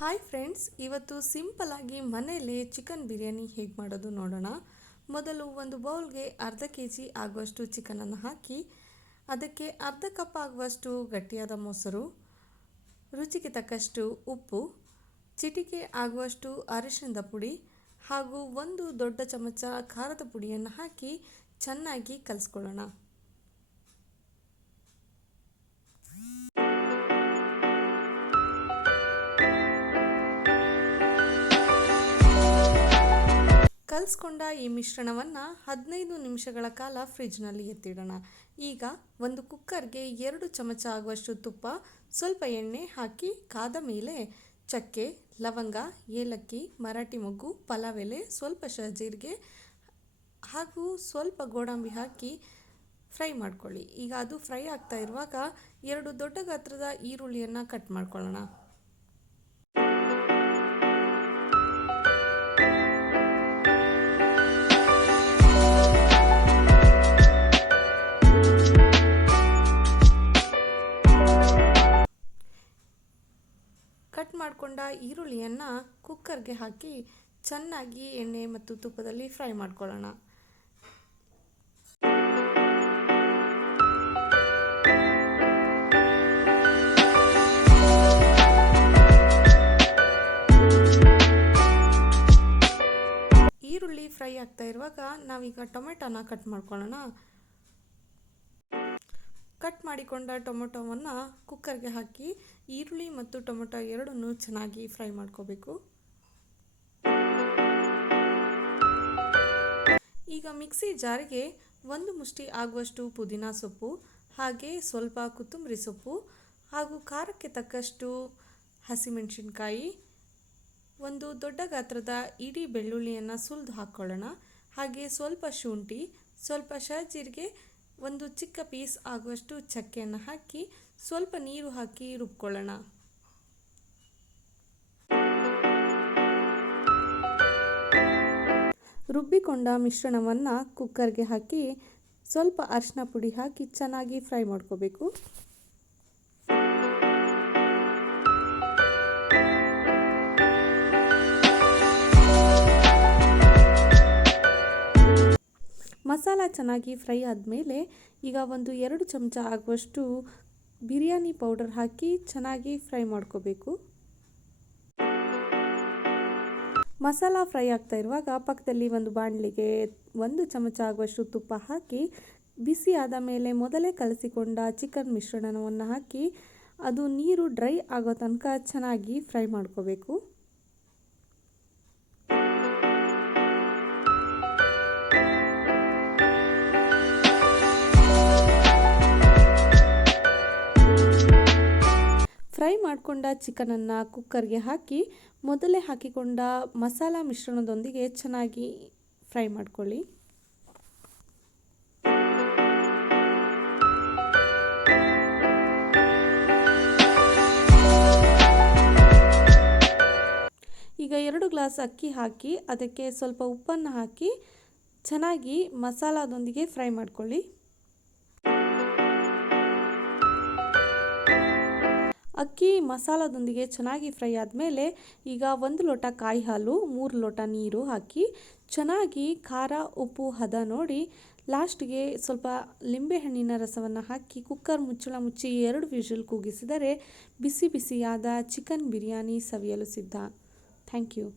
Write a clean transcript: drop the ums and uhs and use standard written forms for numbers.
Hi friends, ಇವತ್ತು simple ಆಗಿ ಮನೆಯಲ್ಲೇ ಚಿಕನ್ ಬಿರಿಯಾನಿ ಹೇಗೆ ಮಾಡೋದು ನೋಡೋಣ. ಮೊದಲು ಒಂದು ಬೌಲ್ಗೆ ಅರ್ಧ ಕೆಜಿ ಆಗುವಷ್ಟು ಚಿಕನನ್ನು ಹಾಕಿ ಅದಕ್ಕೆ ಅರ್ಧ ಕಪ್ ಆಗುವಷ್ಟು ಗಟ್ಟಿಯಾದ ಮೊಸರು, ರುಚಿಗೆ ತಕ್ಕಷ್ಟು ಉಪ್ಪು, ಚಿಟಿಕೆ ಆಗುವಷ್ಟು ಅರಿಶಿಣದ ಪುಡಿ ಹಾಗೂ ಒಂದು ದೊಡ್ಡ ಚಮಚ ಖಾರದ ಪುಡಿಯನ್ನು ಹಾಕಿ ಚೆನ್ನಾಗಿ ಕಲಿಸ್ಕೊಳ್ಳೋಣ. ಕಲಿಸ್ಕೊಂಡ ಈ ಮಿಶ್ರಣವನ್ನು 15 ನಿಮಿಷಗಳ ಕಾಲ ಫ್ರಿಜ್ನಲ್ಲಿ ಎತ್ತಿಡೋಣ. ಈಗ ಒಂದು ಕುಕ್ಕರ್ಗೆ 2 ಚಮಚ ಆಗುವಷ್ಟು ತುಪ್ಪ, ಸ್ವಲ್ಪ ಎಣ್ಣೆ ಹಾಕಿ ಕಾದ ಮೇಲೆ ಚಕ್ಕೆ, ಲವಂಗ, ಏಲಕ್ಕಿ, ಮರಾಠಿ ಮೊಗ್ಗು, ಪಲಾವ್ ಎಲೆ, ಸ್ವಲ್ಪ ಜೀರಿಗೆ ಹಾಗೂ ಸ್ವಲ್ಪ ಗೋಡಂಬಿ ಹಾಕಿ ಫ್ರೈ ಮಾಡ್ಕೊಳ್ಳಿ. ಈಗ ಅದು ಫ್ರೈ ಆಗ್ತಾ ಇರುವಾಗ 2 ದೊಡ್ಡ ಗಾತ್ರದ ಈರುಳ್ಳಿಯನ್ನು ಕಟ್ ಮಾಡ್ಕೊಳ್ಳೋಣ. ಕಟ್ ಮಾಡಿಕೊಂಡ ಈರುಳ್ಳಿಯನ್ನು ಕುಕ್ಕರ್ಗೆ ಹಾಕಿ ಚೆನ್ನಾಗಿ ಎಣ್ಣೆ ಮತ್ತು ತುಪ್ಪದಲ್ಲಿ ಫ್ರೈ ಮಾಡ್ಕೊಳ್ಳೋಣ. ಈರುಳ್ಳಿ ಫ್ರೈ ಆಗ್ತಾ ಇರುವಾಗ ನಾವೀಗ ಟೊಮೆಟೊನ ಕಟ್ ಮಾಡ್ಕೊಳ್ಳೋಣ. ಕಟ್ ಮಾಡಿಕೊಂಡ ಟೊಮೆಟೊವನ್ನು ಕುಕ್ಕರ್ಗೆ ಹಾಕಿ ಈರುಳ್ಳಿ ಮತ್ತು ಟೊಮೆಟೊ ಎರಡನ್ನೂ ಚೆನ್ನಾಗಿ ಫ್ರೈ ಮಾಡ್ಕೋಬೇಕು. ಈಗ ಮಿಕ್ಸಿ ಜಾರಿಗೆ 1 ಮುಷ್ಟಿ ಆಗುವಷ್ಟು ಪುದೀನ ಸೊಪ್ಪು, ಹಾಗೆ ಸ್ವಲ್ಪ ಕೊತ್ತಂಬರಿ ಸೊಪ್ಪು ಹಾಗೂ ಖಾರಕ್ಕೆ ತಕ್ಕಷ್ಟು ಹಸಿಮೆಣಸಿನ್ಕಾಯಿ, ಒಂದು ದೊಡ್ಡ ಗಾತ್ರದ ಇಡೀ ಬೆಳ್ಳುಳ್ಳಿಯನ್ನು ಸುಲಿದು ಹಾಕ್ಕೊಳ್ಳೋಣ. ಹಾಗೆ ಸ್ವಲ್ಪ ಶುಂಠಿ, ಸ್ವಲ್ಪ ಜೀರಿಗೆ, ಒಂದು ಚಿಕ್ಕ ಪೀಸ್ ಆಗುವಷ್ಟು ಚಕ್ಕೆಯನ್ನು ಹಾಕಿ ಸ್ವಲ್ಪ ನೀರು ಹಾಕಿ ರುಬ್ಕೊಳ್ಳೋಣ. ರುಬ್ಬಿಕೊಂಡ ಮಿಶ್ರಣವನ್ನು ಕುಕ್ಕರ್ಗೆ ಹಾಕಿ ಸ್ವಲ್ಪ ಅರಿಶಿನ ಪುಡಿ ಹಾಕಿ ಚೆನ್ನಾಗಿ ಫ್ರೈ ಮಾಡ್ಕೋಬೇಕು. ಮಸಾಲ ಚೆನ್ನಾಗಿ ಫ್ರೈ ಆದಮೇಲೆ ಈಗ ಒಂದು 2 ಚಮಚ ಆಗುವಷ್ಟು ಬಿರಿಯಾನಿ ಪೌಡರ್ ಹಾಕಿ ಚೆನ್ನಾಗಿ ಫ್ರೈ ಮಾಡ್ಕೋಬೇಕು. ಮಸಾಲ ಫ್ರೈ ಆಗ್ತಾ ಇರುವಾಗ ಪಕ್ಕದಲ್ಲಿ ಒಂದು ಬಾಣಲಿಗೆ 1 ಚಮಚ ಆಗುವಷ್ಟು ತುಪ್ಪ ಹಾಕಿ ಬಿಸಿ ಆದ ಮೇಲೆ ಮೊದಲೇ ಕಲಸಿಕೊಂಡ ಚಿಕನ್ ಮಿಶ್ರಣವನ್ನು ಹಾಕಿ ಅದು ನೀರು ಡ್ರೈ ಆಗೋ ತನಕ ಚೆನ್ನಾಗಿ ಫ್ರೈ ಮಾಡ್ಕೋಬೇಕು. ಫ್ರೈ ಮಾಡಿಕೊಂಡ ಚಿಕನನ್ನು ಕುಕ್ಕರ್ಗೆ ಹಾಕಿ ಮೊದಲೇ ಹಾಕಿಕೊಂಡ ಮಸಾಲ ಮಿಶ್ರಣದೊಂದಿಗೆ ಚೆನ್ನಾಗಿ ಫ್ರೈ ಮಾಡ್ಕೊಳ್ಳಿ. ಈಗ 2 ಗ್ಲಾಸ್ ಅಕ್ಕಿ ಹಾಕಿ ಅದಕ್ಕೆ ಸ್ವಲ್ಪ ಉಪ್ಪನ್ನು ಹಾಕಿ ಚೆನ್ನಾಗಿ ಮಸಾಲದೊಂದಿಗೆ ಫ್ರೈ ಮಾಡ್ಕೊಳ್ಳಿ. ಅಕ್ಕಿ ಮಸಾಲದೊಂದಿಗೆ ಚೆನ್ನಾಗಿ ಫ್ರೈ ಆದಮೇಲೆ ಈಗ 1 ಲೋಟ ಕಾಯಿ ಹಾಲು, 3 ಲೋಟ ನೀರು ಹಾಕಿ ಚೆನ್ನಾಗಿ ಖಾರ ಉಪ್ಪು ಹದ ನೋಡಿ ಲಾಸ್ಟ್ಗೆ ಸ್ವಲ್ಪ ಲಿಂಬೆಹಣ್ಣಿನ ರಸವನ್ನು ಹಾಕಿ ಕುಕ್ಕರ್ ಮುಚ್ಚಳ ಮುಚ್ಚಿ 2 ವಿಷಲ್ ಕೂಗಿಸಿದರೆ ಬಿಸಿ ಬಿಸಿಯಾದ ಚಿಕನ್ ಬಿರಿಯಾನಿ ಸವಿಯಲು ಸಿದ್ಧ. Thank you.